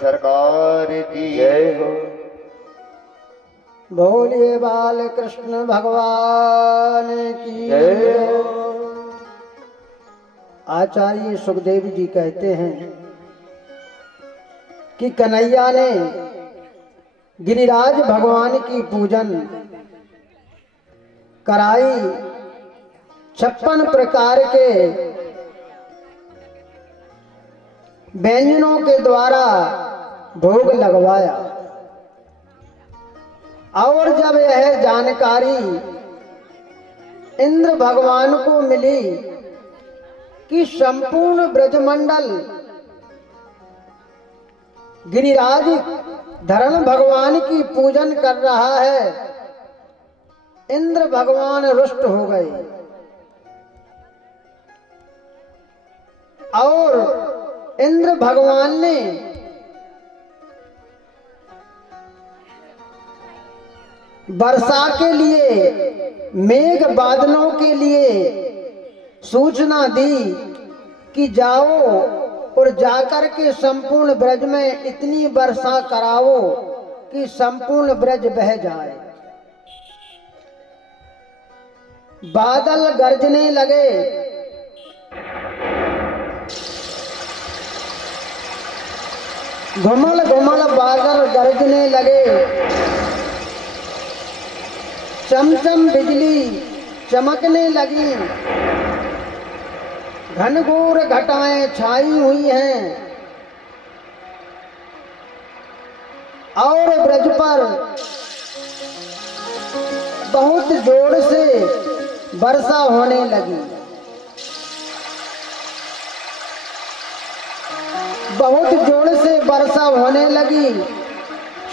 सरकार की जय हो। बोलिए बाल कृष्ण भगवान की जय हो। आचार्य सुखदेव जी कहते हैं कि कन्हैया ने गिरिराज भगवान की पूजन कराई, 56 प्रकार के व्यंजनों के द्वारा भोग लगवाया। और जब यह जानकारी इंद्र भगवान को मिली कि संपूर्ण ब्रजमंडल गिरिराज धरण भगवान की पूजन कर रहा है, इंद्र भगवान रुष्ट हो गए और इंद्र भगवान ने वर्षा के लिए, मेघ बादलों के लिए सूचना दी कि जाओ और जाकर के संपूर्ण ब्रज में इतनी वर्षा कराओ कि संपूर्ण ब्रज बह जाए। बादल गरजने लगे, घुमल घुमल बादल गरजने लगे, चमचम बिजली चमकने लगी, घनघोर घटाएं छाई हुई हैं और ब्रज पर बहुत जोर से वर्षा होने लगी। बहुत जोर से वर्षा होने लगी।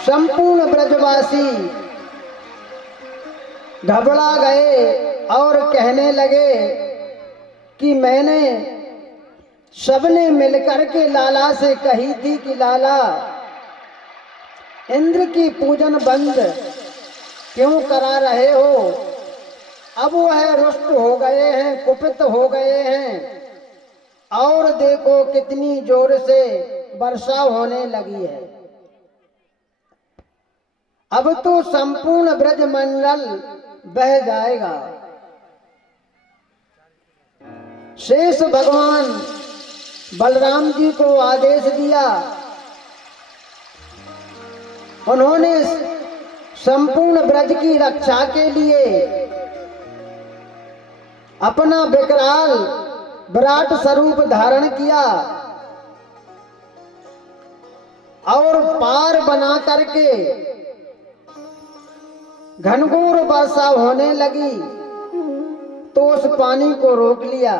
संपूर्ण ब्रजवासी घबरा गए और कहने लगे कि मैंने सबने मिलकर के लाला से कही थी कि लाला इंद्र की पूजन बंद क्यों करा रहे हो। अब वह रुष्ट हो गए हैं, कुपित हो गए हैं और देखो कितनी जोर से वर्षा होने लगी है। अब तो संपूर्ण ब्रजमंडल बह जाएगा। शेष भगवान बलराम जी को आदेश दिया। उन्होंने संपूर्ण ब्रज की रक्षा के लिए अपना विकराल विराट स्वरूप धारण किया और पार बना करके घनघोर वर्षा होने लगी तो उस पानी को रोक लिया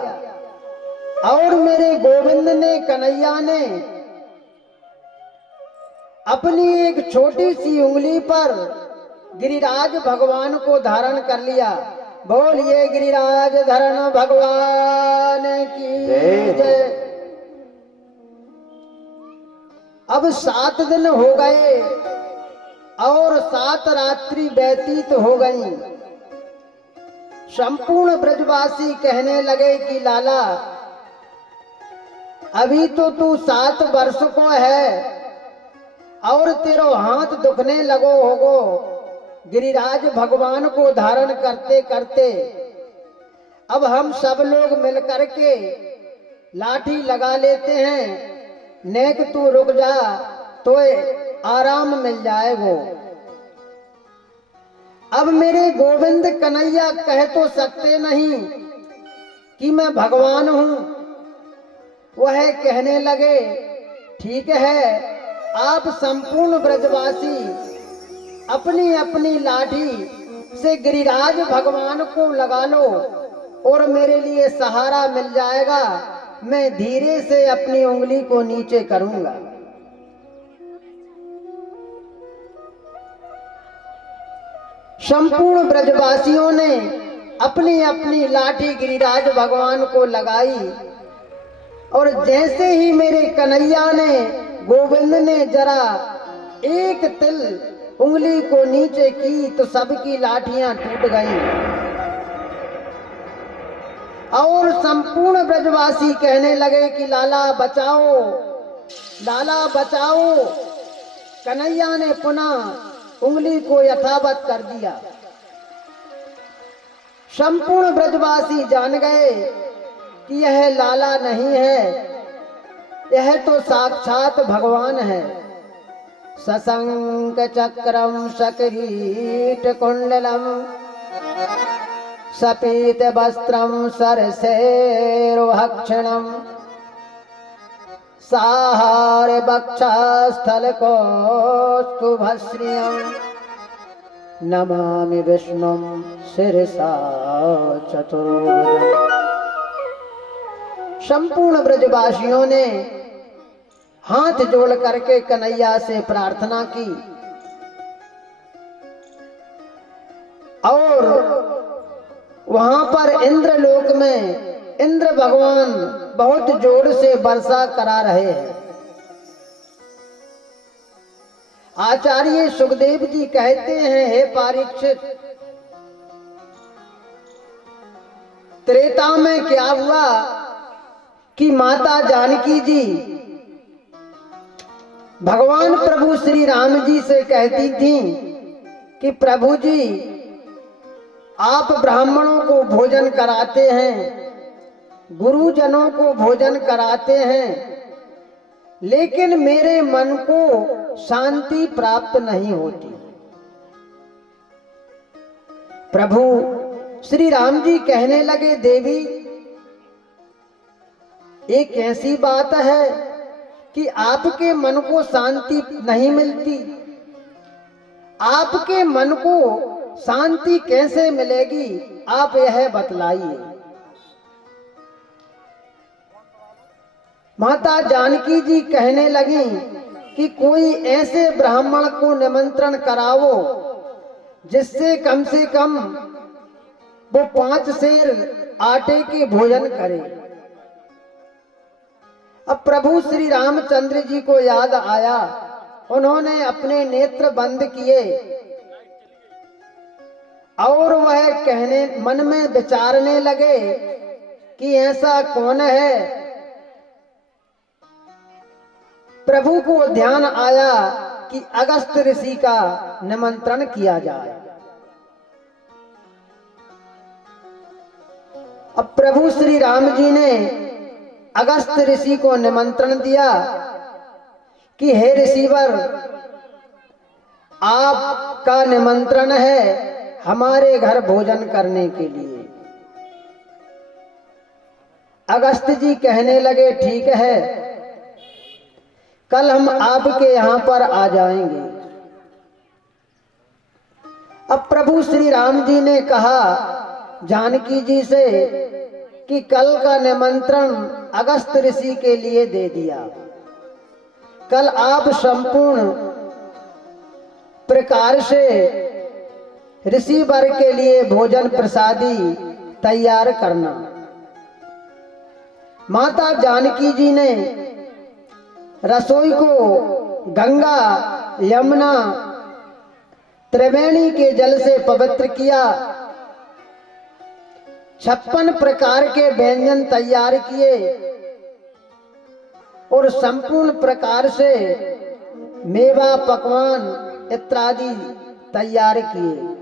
और मेरे गोविंद ने, कन्हैया ने अपनी एक छोटी सी उंगली पर गिरिराज भगवान को धारण कर लिया। बोलिए गिरिराज धरण भगवान की जय। अब 7 दिन हो गए और 7 रात्रि व्यतीत हो गई। संपूर्ण ब्रजवासी कहने लगे कि लाला अभी तो तू 7 वर्ष को है और तेरो हाथ दुखने लगो होगो गिरिराज भगवान को धारण करते करते। अब हम सब लोग मिलकर के लाठी लगा लेते हैं, नेक तू रुक जा तो आराम मिल जाएगो। अब मेरे गोविंद कन्हैया कह तो सकते नहीं कि मैं भगवान हूं। वह कहने लगे ठीक है, आप संपूर्ण ब्रजवासी अपनी अपनी लाठी से गिरिराज भगवान को लगा लो और मेरे लिए सहारा मिल जाएगा। मैं धीरे से अपनी उंगली को नीचे करूंगा। संपूर्ण ब्रजवासियों ने अपनी अपनी लाठी गिरिराज भगवान को लगाई और जैसे ही मेरे कन्हैया ने, गोविंद ने जरा एक तिल उंगली को नीचे की तो सबकी लाठियां टूट गईं और संपूर्ण ब्रजवासी कहने लगे कि लाला बचाओ, लाला बचाओ। कन्हैया ने पुनः उंगली को यथावत कर दिया। संपूर्ण ब्रजवासी जान गए कि यह लाला नहीं है, यह तो साक्षात भगवान है। सशंक चक्रम सकिरीट कुंडलम सपीत वस्त्रम सरसेरुहक्षणम साहार वक्षस्थल कौस्तुभश्रियम नमामि विष्णुम शिरसा चतुर्भुजम्। संपूर्ण ब्रजवासियों ने हाथ जोड़ करके कन्हैया से प्रार्थना की और वहां पर इंद्रलोक में इंद्र भगवान बहुत जोर से वर्षा करा रहे हैं। आचार्य सुखदेव जी कहते हैं, हे परीक्षित, त्रेता में क्या हुआ कि माता जानकी जी भगवान प्रभु श्री राम जी से कहती थी कि प्रभु जी आप ब्राह्मणों को भोजन कराते हैं, गुरुजनों को भोजन कराते हैं, लेकिन मेरे मन को शांति प्राप्त नहीं होती। प्रभु श्री राम जी कहने लगे, देवी एक ऐसी बात है कि आपके मन को शांति नहीं मिलती। आपके मन को शांति कैसे मिलेगी, आप यह बतलाइए। माता जानकी जी कहने लगी कि कोई ऐसे ब्राह्मण को निमंत्रण कराओ जिससे कम से कम वो 5 सेर आटे के भोजन करे। अब प्रभु श्री रामचंद्र जी को याद आया, उन्होंने अपने नेत्र बंद किए और वह मन में विचारने लगे कि ऐसा कौन है। प्रभु को ध्यान आया कि अगस्त ऋषि का निमंत्रण किया जाए। अब प्रभु श्री राम जी ने अगस्त ऋषि को निमंत्रण दिया कि हे ऋषिवर, आपका निमंत्रण है हमारे घर भोजन करने के लिए। अगस्त जी कहने लगे, ठीक है, कल हम आपके यहां पर आ जाएंगे। अब प्रभु श्री राम जी ने कहा जानकी जी से कि कल का निमंत्रण अगस्त ऋषि के लिए दे दिया। कल आप संपूर्ण प्रकार से ऋषि वर्ग के लिए भोजन प्रसादी तैयार करना। माता जानकी जी ने रसोई को गंगा यमुना त्रिवेणी के जल से पवित्र किया। 56 प्रकार के व्यंजन तैयार किए और संपूर्ण प्रकार से मेवा पकवान इत्यादि तैयार किए।